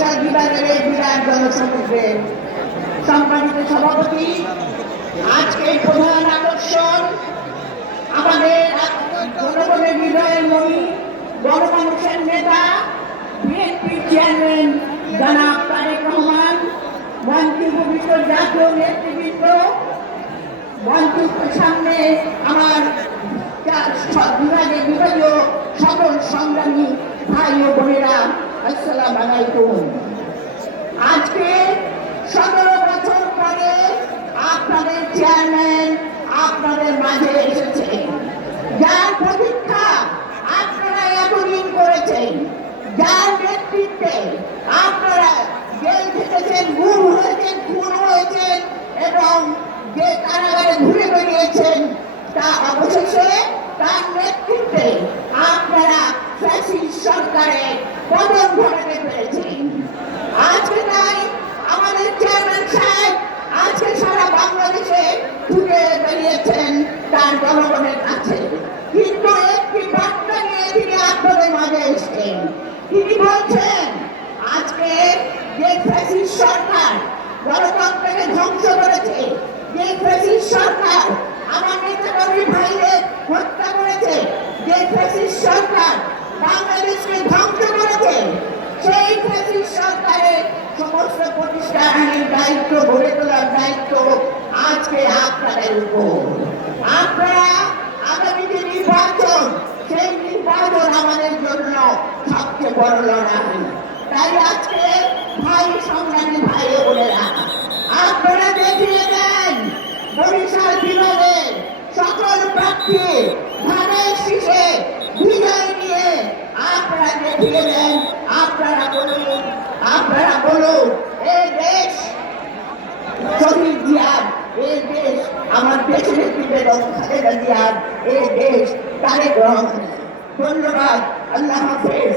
বরিশাল বিভাগের এই বিরাট জনসমুদ্রের সম্মানিত সভাপতি, আজকে প্রধান আকর্ষণ আমাদের জনগণের হৃদয়ের মণি, গণমানুষের নেতা, বিএনপির চেয়ারম্যান জনাব তারেক রহমান, মন্ত্রী ভবিষ্যৎ জাতীয় নেতৃবৃন্দ, মন্ত্রীর সামনে আমার বিভাগীয় সকল সংগ্রামী ভাই ও বোনেরা, আসসালামু আলাইকুম। আজকে 17 বছর পরে আপনাদের চেয়ারম্যান আপনাদের মাঝে এসেছে, যার প্রতীক্ষা আপনারা এতদিন করেছেন, যার নেতৃত্বে আপনারা জেল খেটেছেন, গুম হয়েছেন, খুন হয়েছেন এবং যে কারাগারে ঘুরে বেরিয়েছেন, তা অবশেষে তার নেতৃত্বে আপনারা ফ্যাসিস্ট সরকারের পতন ঘটাতে পেরেছেন। আজকে তাই আমাদের চেয়ারম্যান সাহেব আজকে সারা বাংলাদেশে ঘুরে বেরিয়েছেন তার জনগণের কাছে, কিন্তু একটি বার্তা নিয়ে তিনি আপনাদের মাঝে এসেছেন। তিনি বলছেন আজকে যে ফ্যাসিস্ট সরকার গণতন্ত্রকে ধ্বংস করেছে, যে ফ্যাসিস্ট সরকার আমার নেতাকর্মী ভাইদের হত্যা করেছে, যে ফ্যাসিস্ট সরকার বাংলাদেশকে ধ্বংস করেছে, সেই ফ্যাসিস্ট সরকারের সমস্ত প্রতিষ্ঠানের দায়িত্ব, গড়ে তোলার দায়িত্ব আজকে আপনাদের উপর। আপনারা আগামী যে নির্বাচন, সেই নির্বাচন আমাদের জন্য সবচেয়ে বড় লড়াই। তাই আজকে ভাই সংগ্রামী ভাই বোনেরা, আপনারা দেখিয়ে দেন বরিশাল বিভাগের সকল প্রার্থী ধানের শীষে বিজয় নিয়ে আপনারা দেখিয়ে দেন। আপনারা বলুন এই দেশ শহীদ জিয়ার, এই দেশ আমার দেশের নেতৃত্বের খালেদা জিয়ার, এই দেশ তারেক রহমানের। ধন্যবাদ। আল্লাহ হাফেজ।